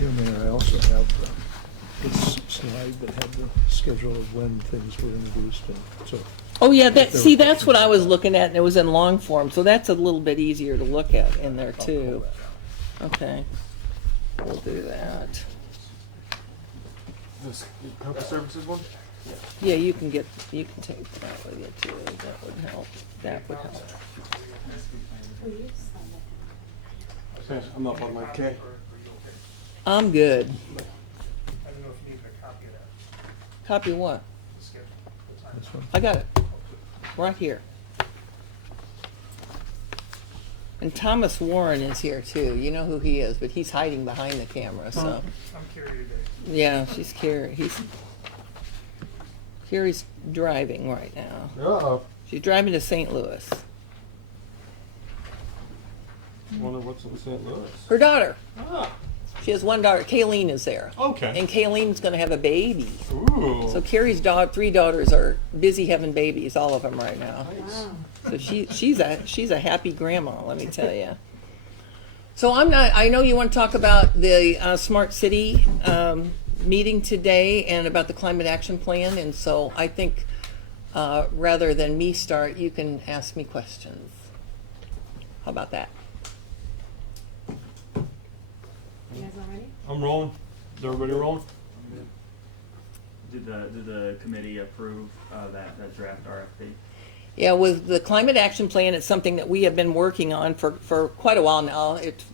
Here, Mayor, I also have this slide that had the schedule of when things were introduced, and so. Oh, yeah, There see, were that's what I questions. was looking at, and it was in long form, so that's a little bit easier to look at in there, I'll too. pull that out. Okay, we'll do that. This purple services one? Yeah, you can take that with you, too. That would help. That would help. I'm up on my K. I'm good. I don't know if you need a copy of that, Copy what? the schedule, the time. This one? I got it. Right here. And Thomas Warren is here, too. You know who he is, but he's hiding behind the camera, so. I'm Carrie today. Yeah, she's Carrie. Carrie's driving right now. Uh-oh. She's driving to St. Louis. Wonder what's in St. Louis. Her daughter. Ah, She has one daughter. Kayleen is there. okay. And Kayleen's going to have a baby. Ooh. So Carrie's three daughters are busy having babies, all of them right now. Nice. So she's a happy grandma, let me tell you. So I know you want to talk about the Smart City meeting today and about the climate action plan. And so I think rather than me start, you can ask me questions. How about that? You guys all ready? I'm rolling. Is everybody rolling? Did the committee approve that draft RFP? Yeah, with the climate action plan, it's something that we have been working on for quite a while now. It's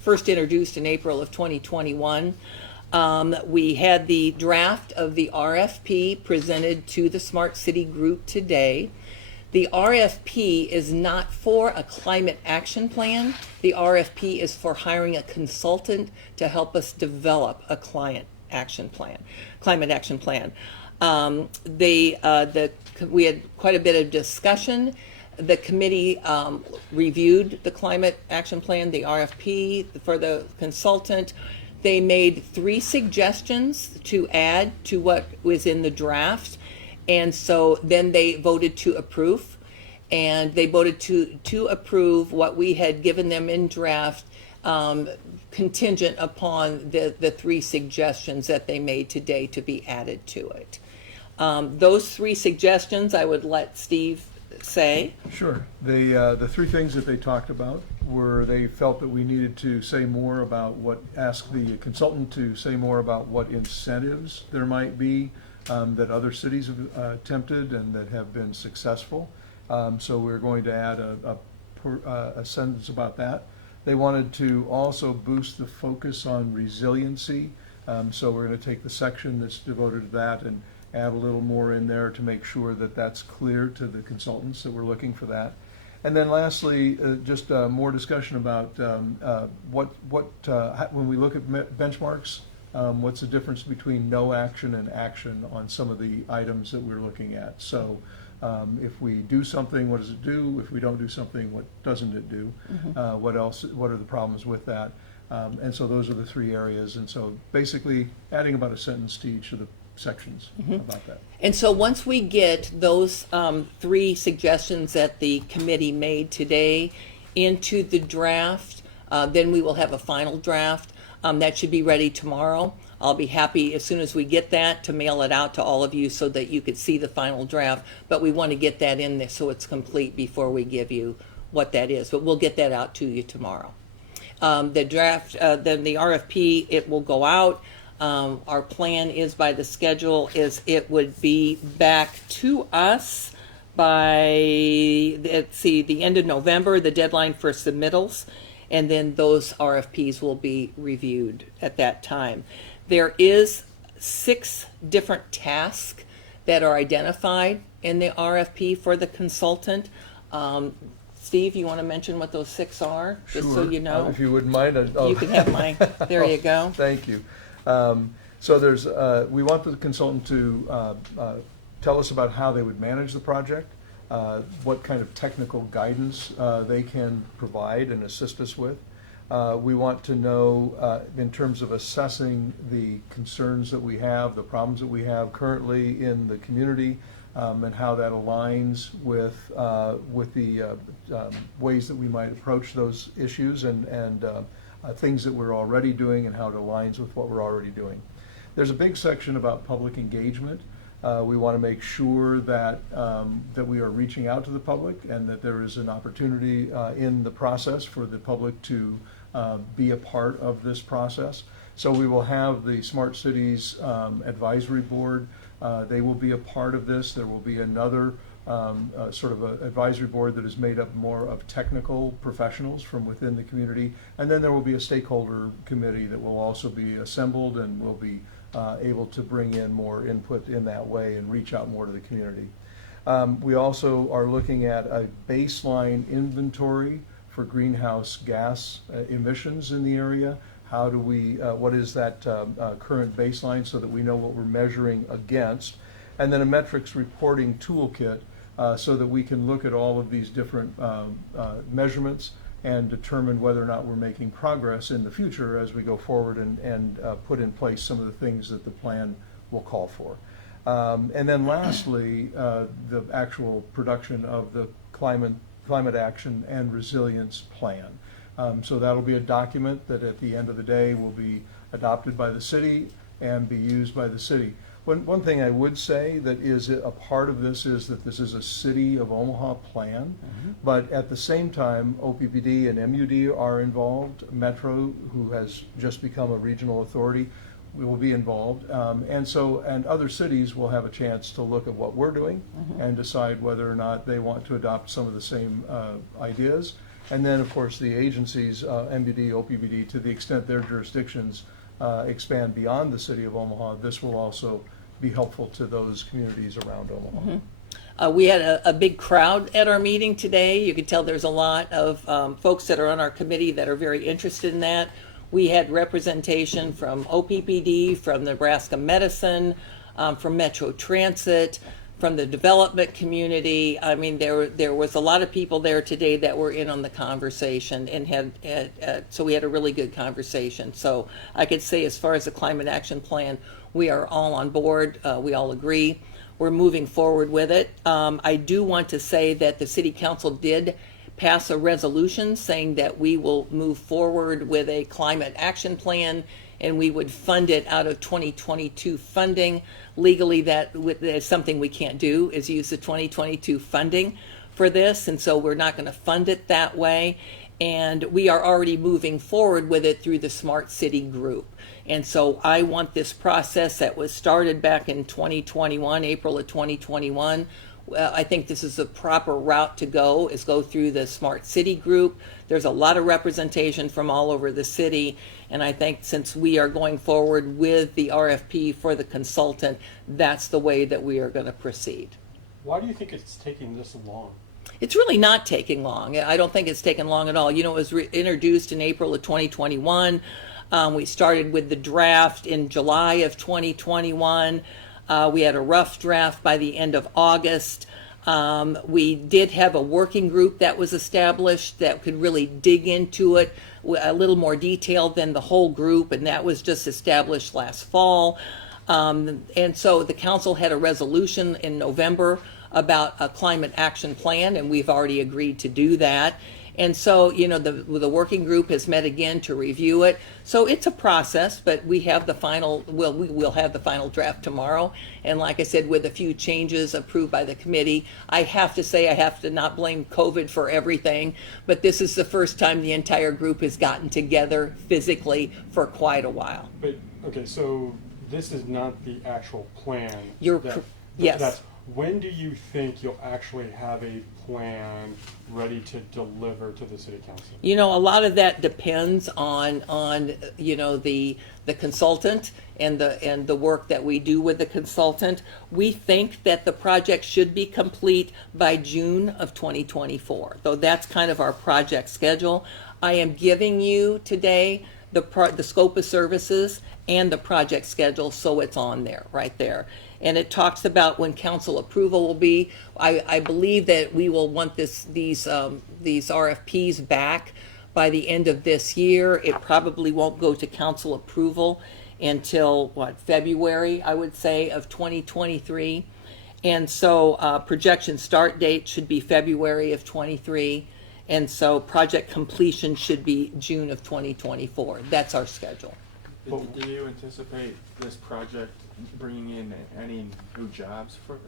first introduced in April of 2021. We had the draft of the RFP presented to the Smart City Group today. The RFP is not for a climate action plan. The RFP is for hiring a consultant to help us develop a climate action plan. We had quite a bit of discussion. The committee reviewed the climate action plan, the RFP for the consultant. They made 3 suggestions to add to what was in the draft. And so then they voted to approve. And they voted to approve what we had given them in draft, contingent upon the 3 suggestions that they made today to be added to it. Those 3 suggestions I would let Steve say. Sure. The 3 things that they talked about were they felt that we needed to say more about ask the consultant to say more about what incentives there might be that other cities have attempted and that have been successful. So we're going to add a sentence about that. They wanted to also boost the focus on resiliency. So we're going to take the section that's devoted to that and add a little more in there to make sure that that's clear to the consultants that we're looking for that. And then lastly, just more discussion about when we look at benchmarks, what's the difference between no action and action on some of the items that we're looking at. So if we do something, what does it do? If we don't do something, what doesn't it do? What are the problems with that? And so those are the 3 areas. And so basically adding about a sentence to each of the sections about that. And so once we get those 3 suggestions that the committee made today into the draft, then we will have a final draft. That should be ready tomorrow. I'll be happy as soon as we get that to mail it out to all of you so that you could see the final draft. But we want to get that in there so it's complete before we give you what that is. But we'll get that out to you tomorrow. The draft, then the RFP, it will go out. Our plan is by the schedule is it would be back to us by, let's see, the end of November, the deadline for submittals, and then those RFPs will be reviewed at that time. There is 6 different tasks that are identified in the RFP for the consultant. Steve, you want to mention what those 6 are, just so Sure. you know? If you wouldn't mind. You can have mine. There you go. Thank you. So there's, we want the consultant to tell us about how they would manage the project, what kind of technical guidance they can provide and assist us with. We want to know, in terms of assessing the concerns that we have, the problems that we have currently in the community, and how that aligns with the ways that we might approach those issues, and things that we're already doing and how it aligns with what we're already doing. There's a big section about public engagement. We want to make sure that that we are reaching out to the public and that there is an opportunity in the process for the public to be a part of this process. So we will have the Smart Cities Advisory Board. They will be a part of this. There will be another sort of an advisory board that is made up more of technical professionals from within the community. And then there will be a stakeholder committee that will also be assembled and will be able to bring in more input in that way and reach out more to the community. We also are looking at a baseline inventory for greenhouse gas emissions in the area. How do we, what is that current baseline so that we know what we're measuring against? And then a metrics reporting toolkit so that we can look at all of these different measurements and determine whether or not we're making progress in the future as we go forward and put in place some of the things that the plan will call for. And then lastly, the actual production of the climate action and resilience plan. So that'll be a document that at the end of the day will be adopted by the city and be used by the city. One thing I would say that is a part of this is that this is a City of Omaha plan, but at the same time, OPPD and MUD are involved. Metro, who has just become a regional authority, will be involved. And other cities will have a chance to look at what we're doing and decide whether or not they want to adopt some of the same ideas. And then, of course, the agencies, MUD, OPPD, to the extent their jurisdictions expand beyond the City of Omaha, this will also be helpful to those communities around Omaha. We had a big crowd at our meeting today. You could tell there's a lot of folks that are on our committee that are very interested in that. We had representation from OPPD, from Nebraska Medicine, from Metro Transit, from the development community. I mean, there was a lot of people there today that were in on the conversation and so we had a really good conversation. So I could say as far as the climate action plan, we are all on board. We all agree. We're moving forward with it. I do want to say that the City Council did pass a resolution saying that we will move forward with a climate action plan and we would fund it out of 2022 funding. Legally, that is something we can't do, is use the 2022 funding for this, and so we're not going to fund it that way. And we are already moving forward with it through the Smart City group. And so I want this process that was started back in 2021, April of 2021. I think this is the proper route to go, is go through the Smart City group. There's a lot of representation from all over the city. And I think since we are going forward with the RFP for the consultant, that's the way that we are going to proceed. Why do you think it's taking this long? It's really not taking long. I don't think it's taken long at all. You know, it was introduced in April of 2021. We started with the draft in July of 2021. We had a rough draft by the end of August. We did have a working group that was established that could really dig into it a little more detailed than the whole group, and that was just established last fall. And so the council had a resolution in November about a climate action plan, and we've already agreed to do that. And so, you know, the working group has met again to review it. So it's a process, but we have the final, we will have the final draft tomorrow. And like I said, with a few changes approved by the committee, I have to say I have to not blame COVID for everything, but this is the first time the entire group has gotten together physically for quite a while. But, okay, so this is not the actual plan. Yes. When do you think you'll actually have a plan ready to deliver to the city council? You know, a lot of that depends on you know, the consultant and the work that we do with the consultant. We think that the project should be complete by June of 2024. So that's kind of our project schedule. I am giving you today the scope of services and the project schedule, so it's on there, right there. And it talks about when council approval will be. I believe that we will want these RFPs back by the end of this year. It probably won't go to council approval until, February, I would say, of 2023. And so projection start date should be February of 23. And so project completion should be June of 2024. That's our schedule. Do you anticipate this project bringing in any new jobs for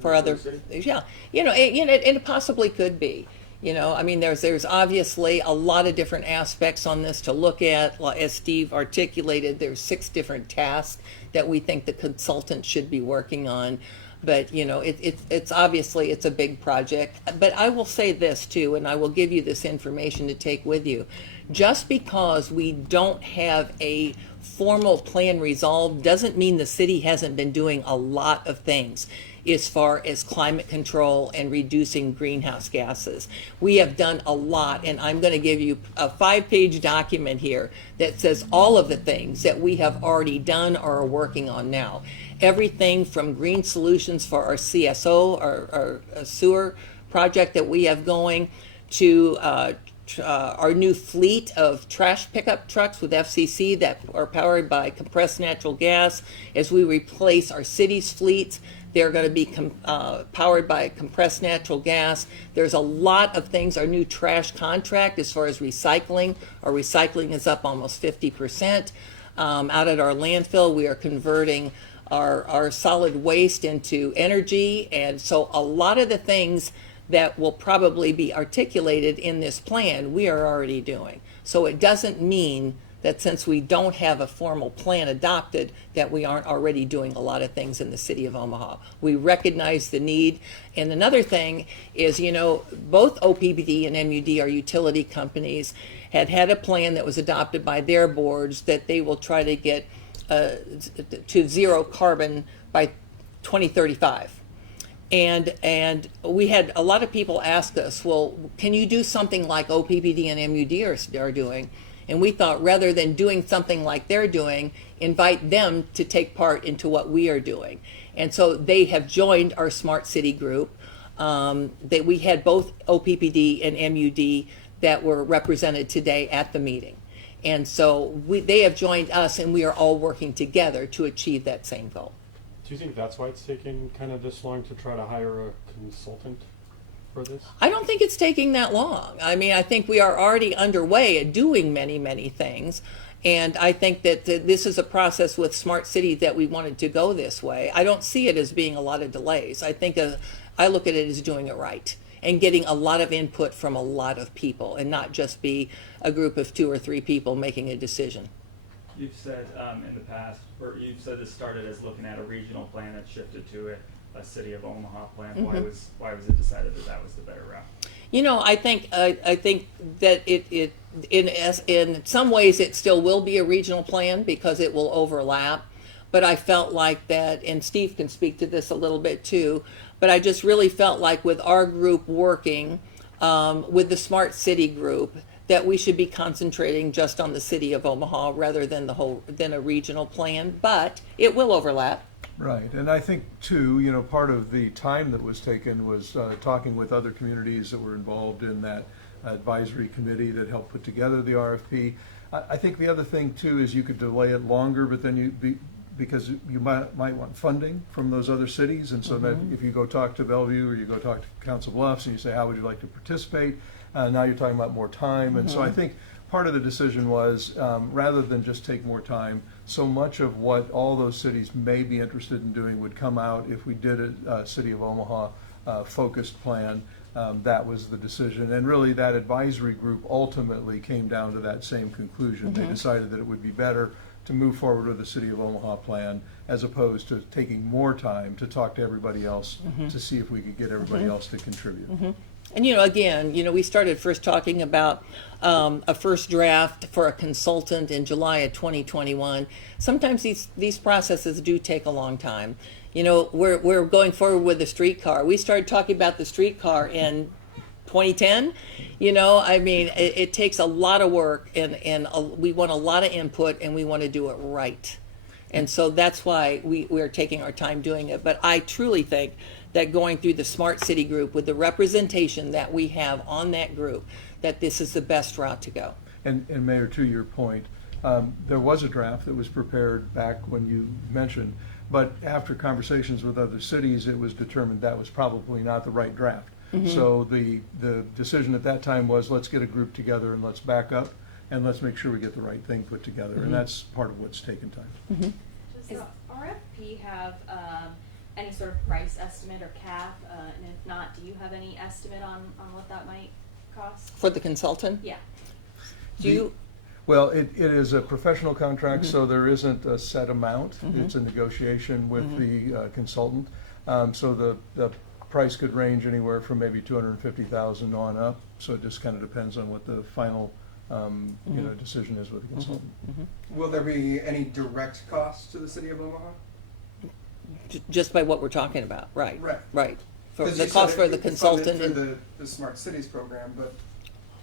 For other, the city? yeah, it possibly could be. I mean, there's obviously a lot of different aspects on this to look at. As Steve articulated, there's 6 different tasks that we think the consultant should be working on. But, it's obviously, it's a big project. But I will say this too, and I will give you this information to take with you. Just because we don't have a formal plan resolved doesn't mean the city hasn't been doing a lot of things as far as climate control and reducing greenhouse gases. We have done a lot, and I'm going to give you a 5-page document here that says all of the things that we have already done or are working on now. Everything from green solutions for our CSO, our sewer project that we have going, to our new fleet of trash pickup trucks with FCC that are powered by compressed natural gas. As we replace our city's fleets, they're going to be powered by compressed natural gas. There's a lot of things. Our new trash contract as far as recycling. Our recycling is up almost 50%. Out at our landfill, we are converting our solid waste into energy. And so a lot of the things that will probably be articulated in this plan, we are already doing. So it doesn't mean that since we don't have a formal plan adopted, that we aren't already doing a lot of things in the city of Omaha. We recognize the need. And another thing is, both OPPD and MUD, our utility companies, had a plan that was adopted by their boards that they will try to get to zero carbon by 2035. And we had a lot of people ask us, well, can you do something like OPPD and MUD are doing? And we thought, rather than doing something like they're doing, invite them to take part into what we are doing. And so they have joined our Smart City group. That we had both OPPD and MUD that were represented today at the meeting. And so they have joined us, and we are all working together to achieve that same goal. Do you think that's why it's taking kind of this long to try to hire a consultant for this? I don't think it's taking that long. I mean, I think we are already underway at doing many, many things. And I think that this is a process with Smart City that we wanted to go this way. I don't see it as being a lot of delays. I look at it as doing it right and getting a lot of input from a lot of people and not just be a group of 2 or 3 people making a decision. You've said in the past, or you've said this started as looking at a regional plan that shifted to a city of Omaha plan. Mm-hmm. Why was it decided that was the better route? I think that it in some ways it still will be a regional plan because it will overlap. But I felt like that, and Steve can speak to this a little bit too, but I just really felt like with our group working with the Smart City group, that we should be concentrating just on the city of Omaha rather than than a regional plan, but it will overlap. Right, and I think too, part of the time that was taken was talking with other communities that were involved in that advisory committee that helped put together the RFP. I think the other thing too is you could delay it longer, but then because you might want funding from those other cities, and so that if you go talk to Bellevue or you go talk to Council Bluffs and you say, how would you like to participate? Now you're talking about more time, and so I think part of the decision was rather than just take more time, so much of what all those cities may be interested in doing would come out if we did a City of Omaha focused plan. That was the decision, and really that advisory group ultimately came down to that same conclusion. They decided that it would be better to move forward with the City of Omaha plan as opposed to taking more time to talk to everybody else to see if we could get everybody else to contribute. And again, we started first talking about a first draft for a consultant in July of 2021. Sometimes these processes do take a long time. We're going forward with the streetcar. We started talking about the streetcar in 2010. It takes a lot of work, and we want a lot of input, and we want to do it right. And so that's why we are taking our time doing it. But I truly think that going through the Smart City group with the representation that we have on that group, that this is the best route to go. And Mayor, to your point, there was a draft that was prepared back when you mentioned, But after conversations with other cities, it was determined that was probably not the right draft. So the decision at that time was, let's get a group together and let's back up and let's make sure we get the right thing put together. And that's part of what's taken time. Does the RFP have any sort of price estimate or cap? And if not, do you have any estimate on what that might cost? For the consultant? Yeah. Do you, Well, it is a professional contract, so there isn't a set amount. It's a negotiation with the consultant. So the price could range anywhere from maybe $250,000 on up. So it just kind of depends on what the final decision is with the consultant. Will there be any direct cost to the city of Omaha? just by what we're talking about, right? Right. Right. For 'Cause the you cost said for the it's funded consultant through and. the Smart Cities program, but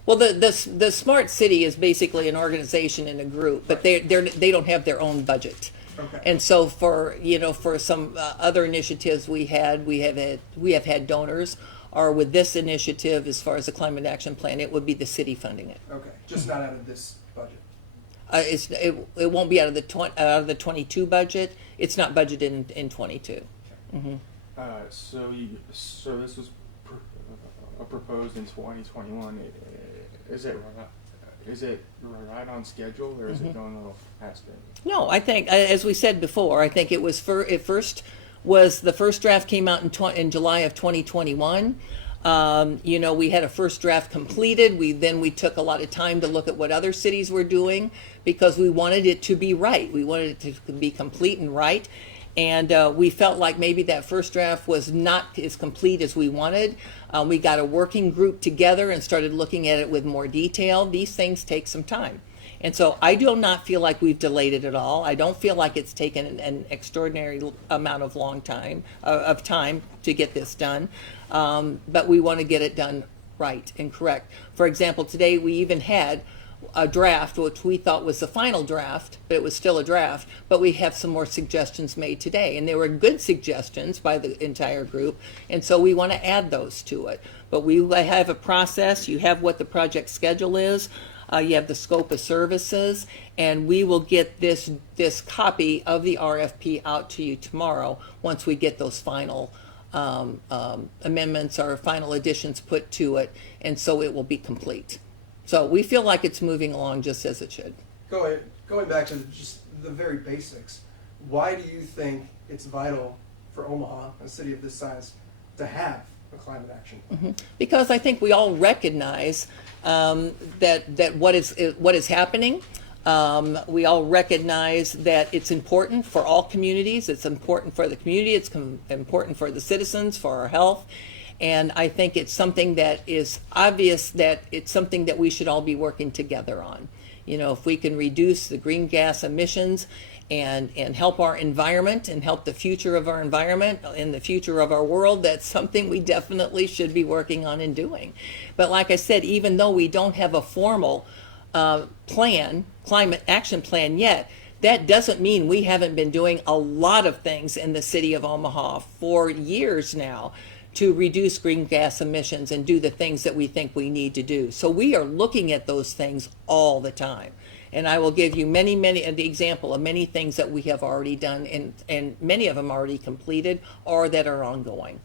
Well, the Smart City is basically an organization and a group, but they don't have their own budget. okay. And so for some other initiatives we have had donors, or with this initiative, as far as the climate action plan, it would be the city funding it. Okay, just not out of this budget. It won't be out of the 22 budget. It's not budgeted in 22. So this was proposed in 2021. Is it right on schedule, or is it going a little past it? No, I think, as we said before, I think the first draft came out in July of 2021. We had a first draft completed. We took a lot of time to look at what other cities were doing because we wanted it to be right. We wanted it to be complete and right. And we felt like maybe that first draft was not as complete as we wanted. We got a working group together and started looking at it with more detail. These things take some time. And so I do not feel like we've delayed it at all. I don't feel like it's taken an extraordinary amount of time to get this done. But we want to get it done right and correct. For example, today we even had a draft, which we thought was the final draft, but it was still a draft. But we have some more suggestions made today, and they were good suggestions by the entire group, and so we want to add those to it. But we have a process. You have what the project schedule is. You have the scope of services, and we will get this copy of the RFP out to you tomorrow once we get those final amendments or final additions put to it, and so it will be complete. So we feel like it's moving along just as it should. Going back to just the very basics, why do you think it's vital for Omaha, a city of this size, to have a climate action plan? Because I think we all recognize that what is happening. We all recognize that it's important for all communities. It's important for the community. It's important for the citizens, for our health. And I think it's something that is obvious that it's something that we should all be working together on. If we can reduce the green gas emissions and help our environment and help the future of our environment and the future of our world, that's something we definitely should be working on and doing. But like I said, even though we don't have a formal climate action plan yet, that doesn't mean we haven't been doing a lot of things in the city of Omaha for years now to reduce green gas emissions and do the things that we think we need to do. So we are looking at those things all the time. And I will give you the example of many things that we have already done and many of them already completed or that are ongoing.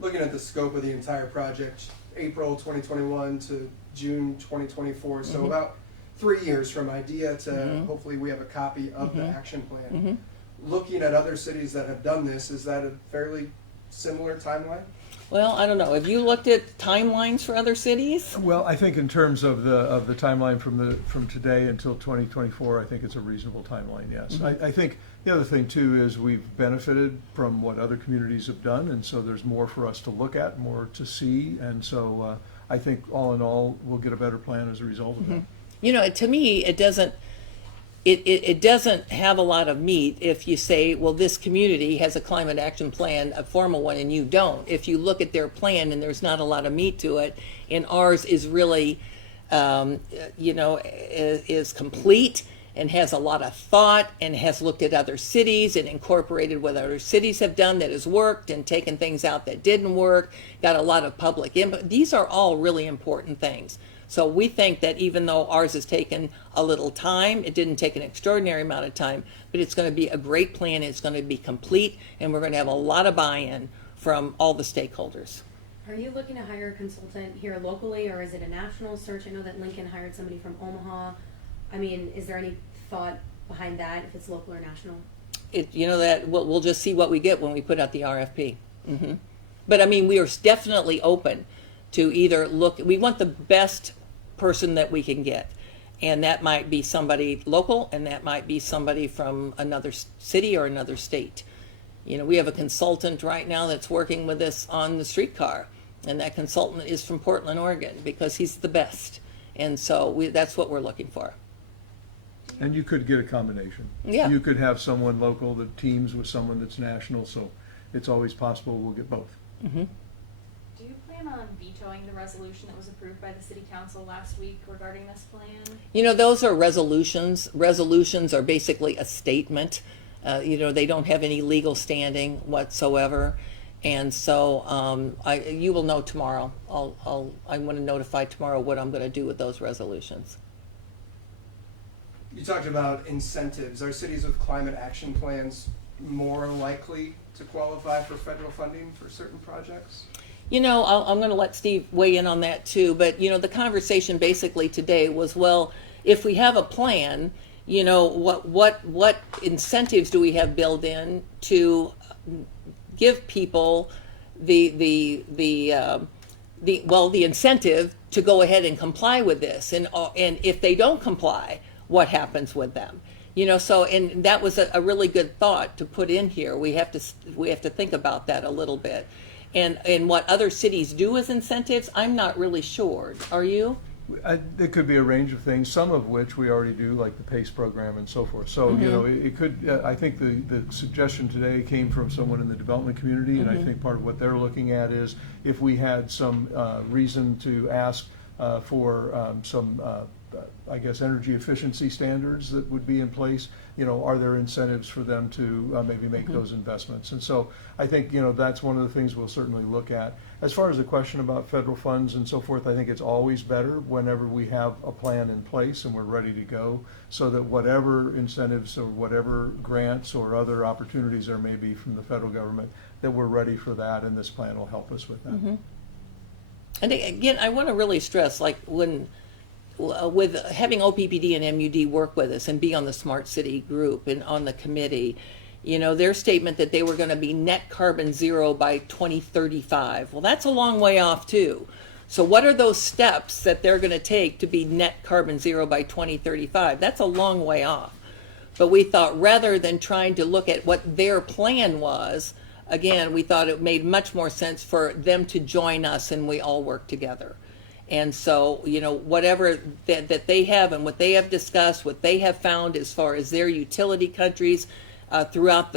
Looking at the scope of the entire project, April 2021 to June 2024, so about 3 years from idea to hopefully we have a copy of the action plan. Looking at other cities that have done this, is that a fairly similar timeline? Well, I don't know. Have you looked at timelines for other cities? Well, I think in terms of the timeline from today until 2024, I think it's a reasonable timeline, yes. I think the other thing too is we've benefited from what other communities have done, and so there's more for us to look at, more to see, and so I think all in all, we'll get a better plan as a result of that. To me, it doesn't have a lot of meat if you say, well, this community has a climate action plan, a formal one, and you don't. If you look at their plan and there's not a lot of meat to it, and ours is really, is complete and has a lot of thought and has looked at other cities and incorporated what other cities have done that has worked and taken things out that didn't work, got a lot of public input. These are all really important things. So we think that even though ours has taken a little time, it didn't take an extraordinary amount of time, but it's going to be a great plan. It's going to be complete, and we're going to have a lot of buy-in from all the stakeholders. Are you looking to hire a consultant here locally, or is it a national search? I know that Lincoln hired somebody from Omaha. I mean, is there any thought behind that, if it's local or national? That we'll just see what we get when we put out the RFP. But I mean, we are definitely open to either look. We want the best person that we can get, and that might be somebody local, and that might be somebody from another city or another state. We have a consultant right now that's working with us on the streetcar, and that consultant is from Portland, Oregon, because he's the best. And so that's what we're looking for. And you could get a combination. Yeah. You could have someone local that teams with someone that's national, so it's always possible we'll get both. Mm-hmm. Do you plan on vetoing the resolution that was approved by the city council last week regarding this plan? Those are resolutions. Resolutions are basically a statement. They don't have any legal standing whatsoever. And so you will know tomorrow. I'm going to notify tomorrow what I'm going to do with those resolutions. You talked about incentives. Are cities with climate action plans more likely to qualify for federal funding for certain projects? I'm going to let Steve weigh in on that too. But, the conversation basically today was, well, if we have a plan, what incentives do we have built in to give people the incentive to go ahead and comply with this, and if they don't comply, what happens with them? And that was a really good thought to put in here. We have to think about that a little bit, and what other cities do as incentives, I'm not really sure. Are you? There could be a range of things, some of which we already do, like the PACE program and so forth. So, it could, I think the suggestion today came from someone in the development community, and I think part of what they're looking at is if we had some reason to ask for some, energy efficiency standards that would be in place, are there incentives for them to maybe make those investments? And so I think, that's one of the things we'll certainly look at. As far as the question about federal funds and so forth, I think it's always better whenever we have a plan in place and we're ready to go, so that whatever incentives or whatever grants or other opportunities there may be from the federal government, that we're ready for that, and this plan will help us with that. And again, I want to really stress, like with having OPPD and MUD work with us and be on the Smart City group and on the committee, their statement that they were going to be net carbon zero by 2035. Well, that's a long way off too. So what are those steps that they're going to take to be net carbon zero by 2035? That's a long way off. But we thought, rather than trying to look at what their plan was, again, we thought it made much more sense for them to join us and we all work together. And so, whatever that they have and what they have discussed, what they have found as far as their utility countries throughout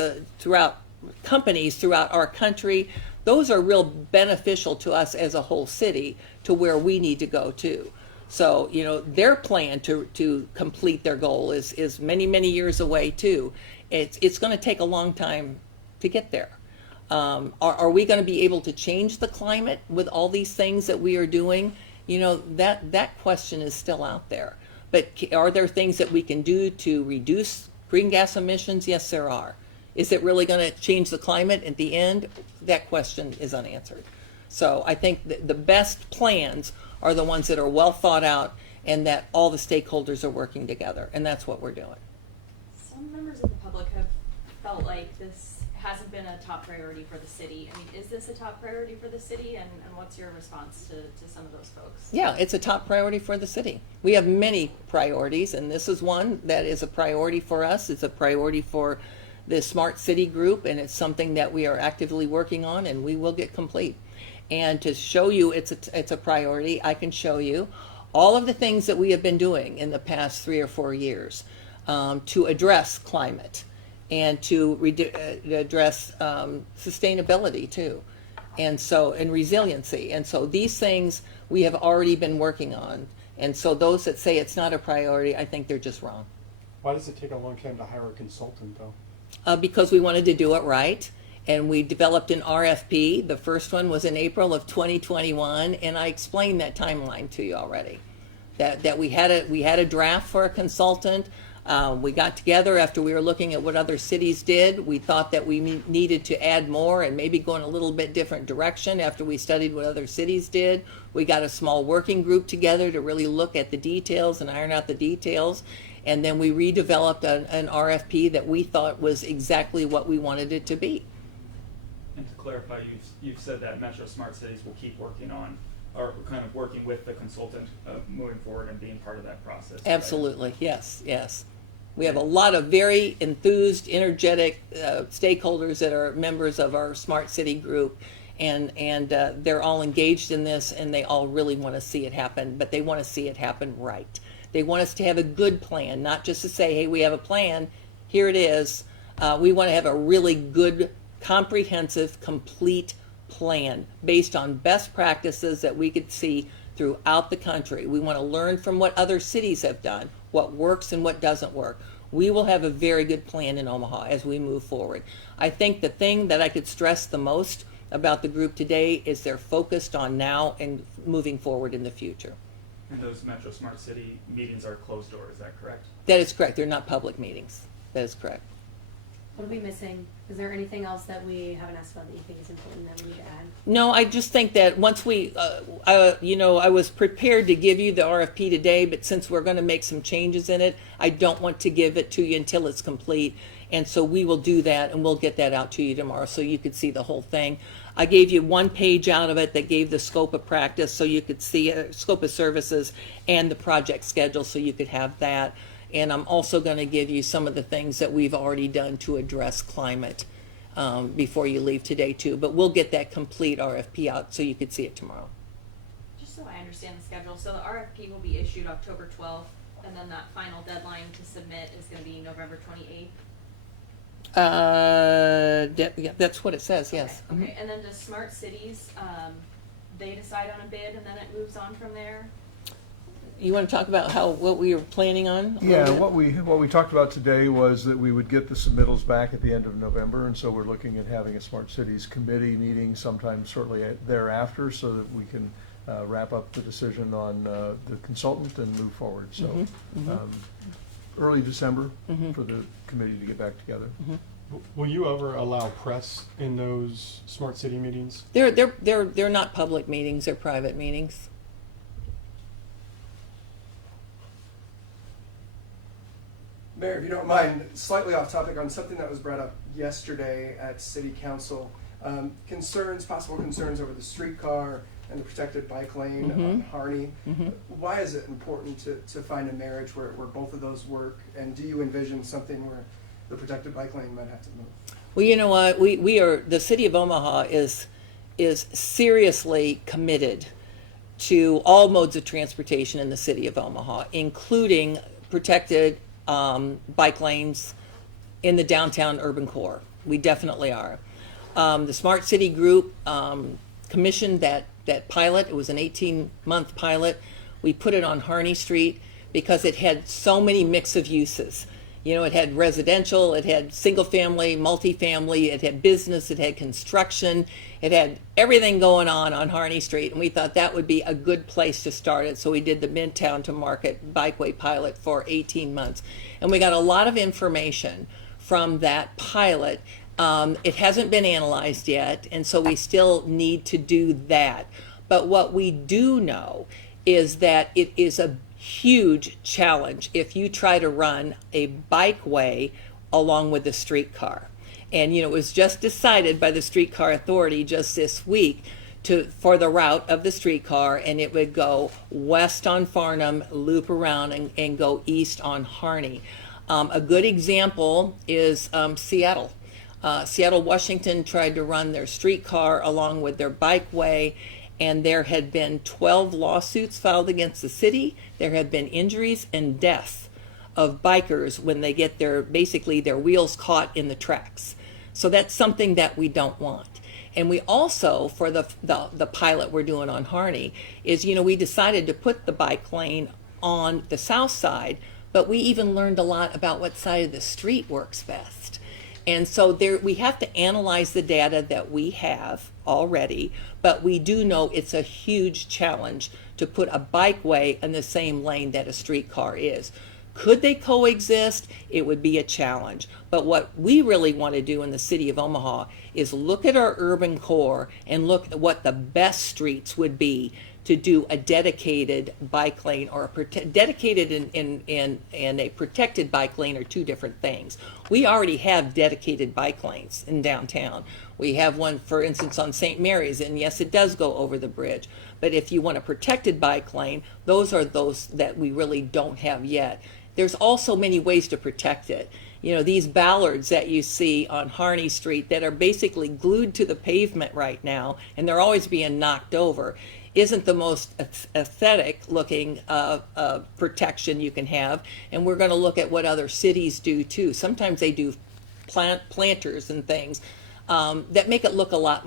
companies throughout our country, those are real beneficial to us as a whole city to where we need to go to. So, their plan to complete their goal is many, many years away too. It's going to take a long time to get there. Are we going to be able to change the climate with all these things that we are doing? That question is still out there. But are there things that we can do to reduce green gas emissions? Yes, there are. Is it really going to change the climate at the end? That question is unanswered. So I think the best plans are the ones that are well thought out and that all the stakeholders are working together, and that's what we're doing. Some members of the public have felt like this hasn't been a top priority for the city. I mean, is this a top priority for the city, and what's your response to some of those folks? Yeah, it's a top priority for the city. We have many priorities, and this is one that is a priority for us. It's a priority for the Smart City group, and it's something that we are actively working on, and we will get complete. And to show you it's a priority, I can show you all of the things that we have been doing in the past 3 or 4 years to address climate and to address sustainability too, and resiliency. And so these things we have already been working on. And so those that say it's not a priority, I think they're just wrong. Why does it take a long time to hire a consultant, though? Because we wanted to do it right. And we developed an RFP. The first one was in April of 2021, and I explained that timeline to you already. That we had a draft for a consultant. We got together after we were looking at what other cities did. We thought that we needed to add more and maybe go in a little bit different direction after we studied what other cities did. We got a small working group together to really look at the details and iron out the details. And then we redeveloped an RFP that we thought was exactly what we wanted it to be. And to clarify, you've said that Metro Smart Cities will keep working on, or kind of working with the consultant moving forward and being part of that process. Right? Absolutely, yes, yes. We have a lot of very enthused, energetic stakeholders that are members of our Smart City group, and they're all engaged in this, and they all really want to see it happen, but they want to see it happen right. They want us to have a good plan, not just to say, hey, we have a plan, here it is. We want to have a really good, comprehensive, complete plan based on best practices that we could see throughout the country. We want to learn from what other cities have done, what works and what doesn't work. We will have a very good plan in Omaha as we move forward. I think the thing that I could stress the most about the group today is they're focused on now and moving forward in the future. And those Metro Smart City meetings are closed door, is that correct? That is correct. They're not public meetings. That is correct. What are we missing? Is there anything else that we haven't asked about that you think is important that we need to add? No, I just think that once we, I was prepared to give you the RFP today, but since we're going to make some changes in it, I don't want to give it to you until it's complete. And so we will do that, and we'll get that out to you tomorrow so you could see the whole thing. I gave you one page out of it that gave the scope of practice so you could see scope of services and the project schedule so you could have that. And I'm also going to give you some of the things that we've already done to address climate before you leave today too. But we'll get that complete RFP out so you could see it tomorrow. Just so I understand the schedule, so the RFP will be issued October 12th, and then that final deadline to submit is going to be November 28th? Yeah, that's what it says, yes. Okay, and then does Smart Cities, they decide on a bid and then it moves on from there? You want to talk about what we were planning on? a Yeah, little bit? what we talked about today was that we would get the submittals back at the end of November, and so we're looking at having a Smart Cities committee meeting sometime shortly thereafter so that we can wrap up the decision on the consultant and move forward. So early December for the committee to get back together. Will you ever allow press in those smart city meetings? They're not public meetings, they're private meetings. Mayor, if you don't mind, slightly off topic on something that was brought up yesterday at City Council. Possible concerns over the streetcar and the protected bike lane on Harney. Why is it important to find a marriage where both of those work? And do you envision something where the protected bike lane might have to move? Well, you know what, the city of Omaha is seriously committed to all modes of transportation in the city of Omaha, including protected bike lanes in the downtown urban core. We definitely are. The Smart City Group commissioned that pilot. It was an 18-month pilot. We put it on Harney Street because it had so many mix of uses. You know, it had residential, it had single family, multifamily, it had business, it had construction, it had everything going on Harney Street, and we thought that would be a good place to start it. So we did the Midtown to Market Bikeway pilot for 18 months. And we got a lot of information from that pilot. It hasn't been analyzed yet, and so we still need to do that. But what we do know is that it is a huge challenge if you try to run a bikeway along with a streetcar. And you know, it was just decided by the streetcar authority just this week for the route of the streetcar, and it would go west on Farnham, loop around, and go east on Harney. A good example is Seattle. Seattle, Washington tried to run their streetcar along with their bikeway, and there had been 12 lawsuits filed against the city. There have been injuries and deaths of bikers when they get their wheels caught in the tracks. So that's something that we don't want. And we also, for the pilot we're doing on Harney, is, you know, we decided to put the bike lane on the south side, but we even learned a lot about what side of the street works best. And so we have to analyze the data that we have already, but we do know it's a huge challenge to put a bikeway in the same lane that a streetcar is. Could they coexist? It would be a challenge. But what we really want to do in the city of Omaha is look at our urban core and look at what the best streets would be to do a dedicated bike lane, or dedicated and a protected bike lane are two different things. We already have dedicated bike lanes in downtown. We have one, for instance, on St. Mary's, and yes, it does go over the bridge. But if you want a protected bike lane, those are those that we really don't have yet. There's also many ways to protect it. You know, these ballards that you see on Harney Street that are basically glued to the pavement right now, and they're always being knocked over, isn't the most aesthetic looking protection you can have. And we're going to look at what other cities do too. Sometimes they do planters and things that make it look a lot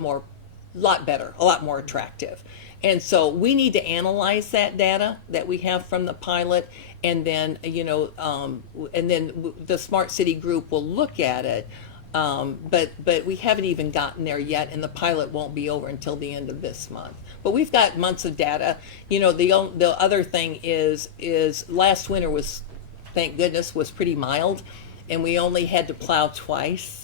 better, a lot more attractive. And so we need to analyze that data that we have from the pilot, and then and then the Smart City group will look at it. But we haven't even gotten there yet, and the pilot won't be over until the end of this month. But we've got months of data. You know, the other thing is last winter was, thank goodness, was pretty mild, and we only had to plow twice.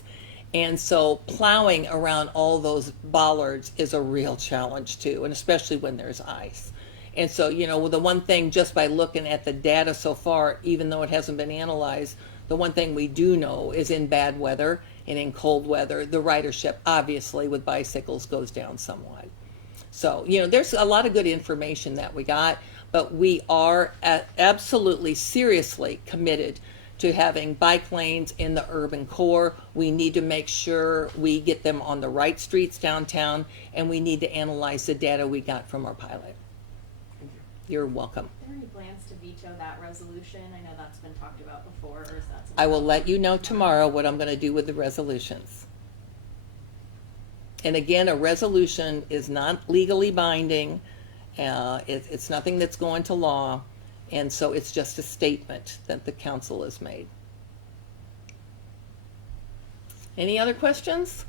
And so plowing around all those bollards is a real challenge too, and especially when there's ice. And so, you know, the one thing, just by looking at the data so far, even though it hasn't been analyzed, the one thing we do know is in bad weather and in cold weather, the ridership, obviously, with bicycles goes down somewhat. So, you know, there's a lot of good information that we got, but we are absolutely seriously committed to having bike lanes in the urban core. We need to make sure we get them on the right streets downtown, and we need to analyze the data we got from our pilot. You're welcome. Are there any plans to veto that resolution? I know that's been talked about before, or is that something? I will let you know tomorrow what I'm going to do with the resolutions. And again, a resolution is not legally binding. It's nothing that's going to law. And so it's just a statement that the council has made. Any other questions?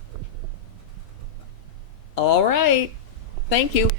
All right. Thank you.